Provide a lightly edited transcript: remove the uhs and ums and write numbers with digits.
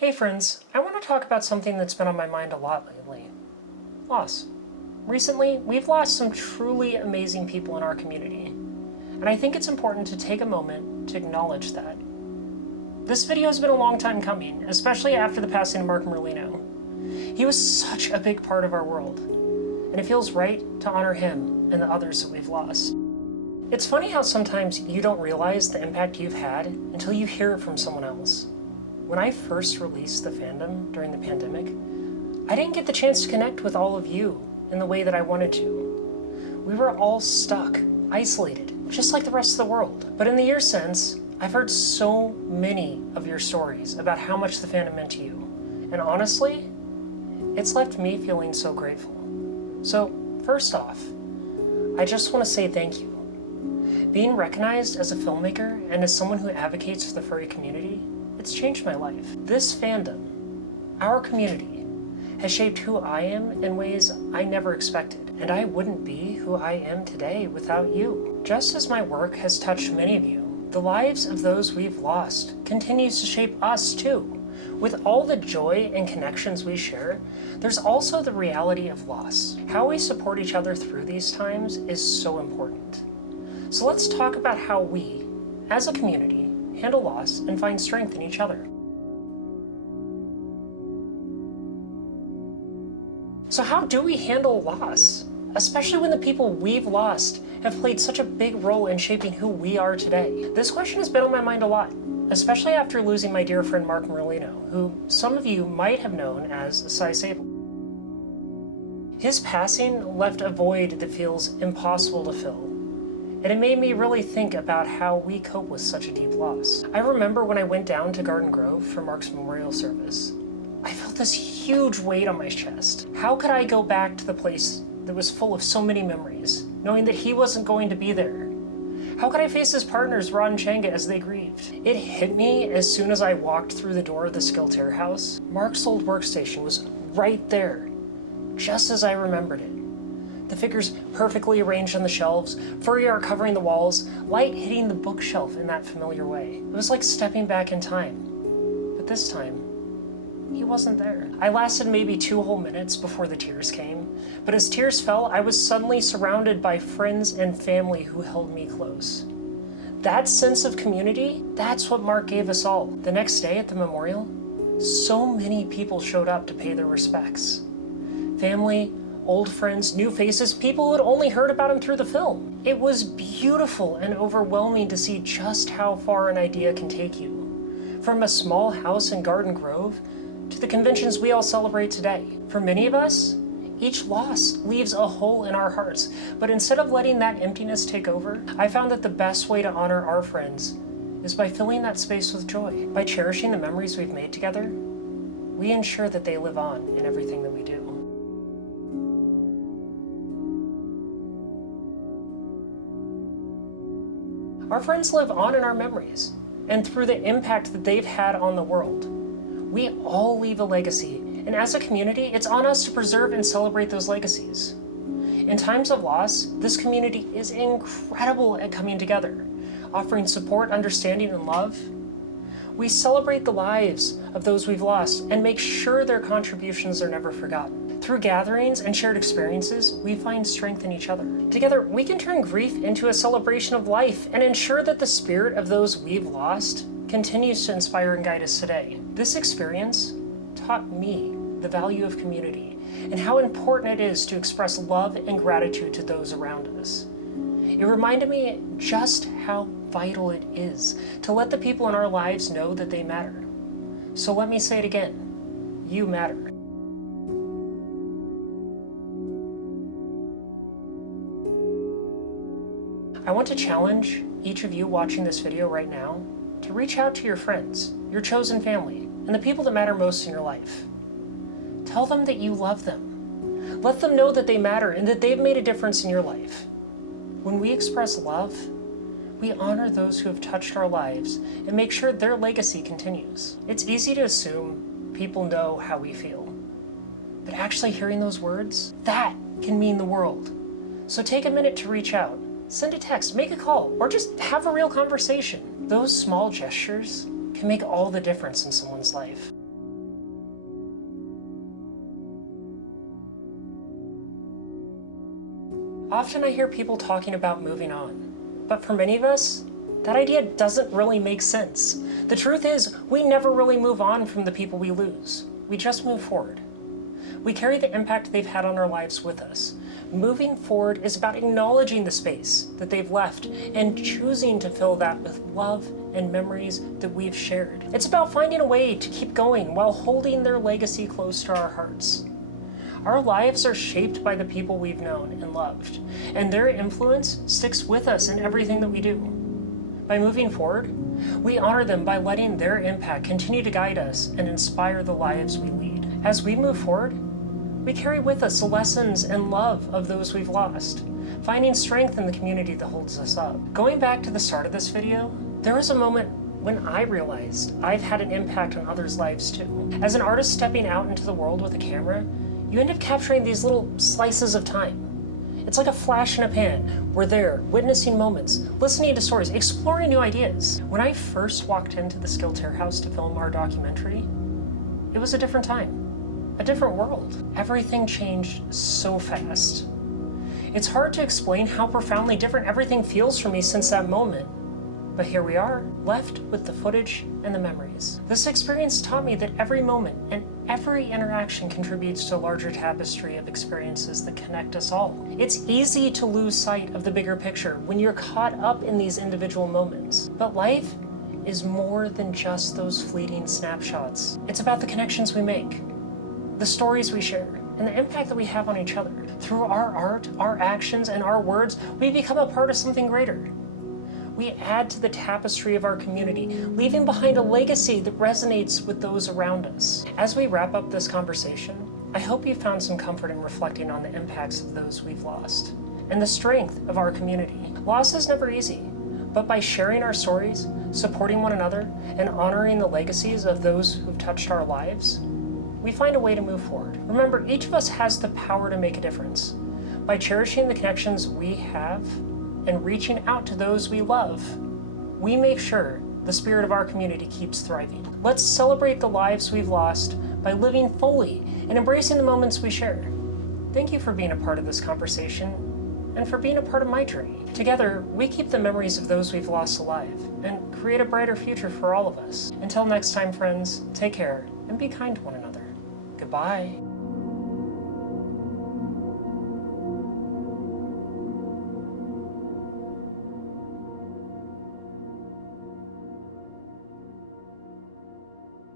Hey friends, I want to talk about something that's been on my mind a lot lately. Loss. Recently, we've lost some truly amazing people in our community, and I think it's important to take a moment to acknowledge that. This video has been a long time coming, especially after the passing of Mark Merlino. He was such a big part of our world, and it feels right to honor him and the others that we've lost. It's funny how sometimes you don't realize the impact you've had until you hear it from someone else. When I first released the fandom during the pandemic, I didn't get the chance to connect with all of you in the way that I wanted to. We were all stuck, isolated, just like the rest of the world. But in the years since, I've heard so many of your stories about how much the fandom meant to you. And honestly, it's left me feeling so grateful. So first off, I just want to say thank you. Being recognized as a filmmaker and as someone who advocates for the furry community, it's changed my life. This fandom, our community, has shaped who I am in ways I never expected. And I wouldn't be who I am today without you. Just as my work has touched many of you, the lives of those we've lost continues to shape us too. With all the joy and connections we share, there's also the reality of loss. How we support each other through these times is so important. So let's talk about how we, as a community, handle loss and find strength in each other. So how do we handle loss? Especially when the people we've lost have played such a big role in shaping who we are today. This question has been on my mind a lot, especially after losing my dear friend Mark Merlino, who some of you might have known as Cy Sable. His passing left a void that feels impossible to fill. And it made me really think about how we cope with such a deep loss. I remember when I went down to Garden Grove for Mark's memorial service, I felt this huge weight on my chest. How could I go back to the place that was full of so many memories, knowing that he wasn't going to be there? How could I face his partners, Rod and Changa, as they grieved? It hit me as soon as I walked through the door of the Skiltare house. Mark's old workstation was right there, just as I remembered it. The figures perfectly arranged on the shelves, furry art covering the walls, light hitting the bookshelf in that familiar way. It was like stepping back in time. But this time, he wasn't there. I lasted maybe 2 whole minutes before the tears came, but as tears fell, I was suddenly surrounded by friends and family who held me close. That sense of community, that's what Mark gave us all. The next day at the memorial, so many people showed up to pay their respects. Family, old friends, new faces, people who had only heard about him through the film. It was beautiful and overwhelming to see just how far an idea can take you. From a small house in Garden Grove to the conventions we all celebrate today. For many of us, each loss leaves a hole in our hearts, but instead of letting that emptiness take over, I found that the best way to honor our friends is by filling that space with joy. By cherishing the memories we've made together, we ensure that they live on in everything that we do. Our friends live on in our memories, and through the impact that they've had on the world. We all leave a legacy, and as a community, it's on us to preserve and celebrate those legacies. In times of loss, this community is incredible at coming together, offering support, understanding, and love. We celebrate the lives of those we've lost and make sure their contributions are never forgotten. Through gatherings and shared experiences, we find strength in each other. Together, we can turn grief into a celebration of life and ensure that the spirit of those we've lost continues to inspire and guide us today. This experience taught me the value of community and how important it is to express love and gratitude to those around us. It reminded me just how vital it is to let the people in our lives know that they matter. So let me say it again, you matter. I want to challenge each of you watching this video right now to reach out to your friends, your chosen family, and the people that matter most in your life. Tell them that you love them. Let them know that they matter and that they've made a difference in your life. When we express love, we honor those who have touched our lives and make sure their legacy continues. It's easy to assume people know how we feel, but actually hearing those words, that can mean the world. So take a minute to reach out. Send a text, make a call, or just have a real conversation. Those small gestures can make all the difference in someone's life. Often I hear people talking about moving on, but for many of us, that idea doesn't really make sense. The truth is, we never really move on from the people we lose. We just move forward. We carry the impact they've had on our lives with us. Moving forward is about acknowledging the space that they've left and choosing to fill that with love and memories that we've shared. It's about finding a way to keep going while holding their legacy close to our hearts. Our lives are shaped by the people we've known and loved, and their influence sticks with us in everything that we do. By moving forward, we honor them by letting their impact continue to guide us and inspire the lives we lead. As we move forward, we carry with us the lessons and love of those we've lost, finding strength in the community that holds us up. Going back to the start of this video, there was a moment when I realized I've had an impact on others' lives too. As an artist stepping out into the world with a camera, you end up capturing these little slices of time. It's like a flash in a pan. We're there, witnessing moments, listening to stories, exploring new ideas. When I first walked into the Skiltare house to film our documentary, it was a different time. A different world. Everything changed so fast. It's hard to explain how profoundly different everything feels for me since that moment. But here we are, left with the footage and the memories. This experience taught me that every moment and every interaction contributes to a larger tapestry of experiences that connect us all. It's easy to lose sight of the bigger picture when you're caught up in these individual moments. But life is more than just those fleeting snapshots. It's about the connections we make, the stories we share, and the impact that we have on each other. Through our art, our actions, and our words, we become a part of something greater. We add to the tapestry of our community, leaving behind a legacy that resonates with those around us. As we wrap up this conversation, I hope you found some comfort in reflecting on the impacts of those we've lost and the strength of our community. Loss is never easy, but by sharing our stories, supporting one another, and honoring the legacies of those who've touched our lives, we find a way to move forward. Remember, each of us has the power to make a difference. By cherishing the connections we have and reaching out to those we love, we make sure the spirit of our community keeps thriving. Let's celebrate the lives we've lost by living fully and embracing the moments we share. Thank you for being a part of this conversation and for being a part of my journey. Together, we keep the memories of those we've lost alive and create a brighter future for all of us. Until next time, friends, take care and be kind to one another. Goodbye.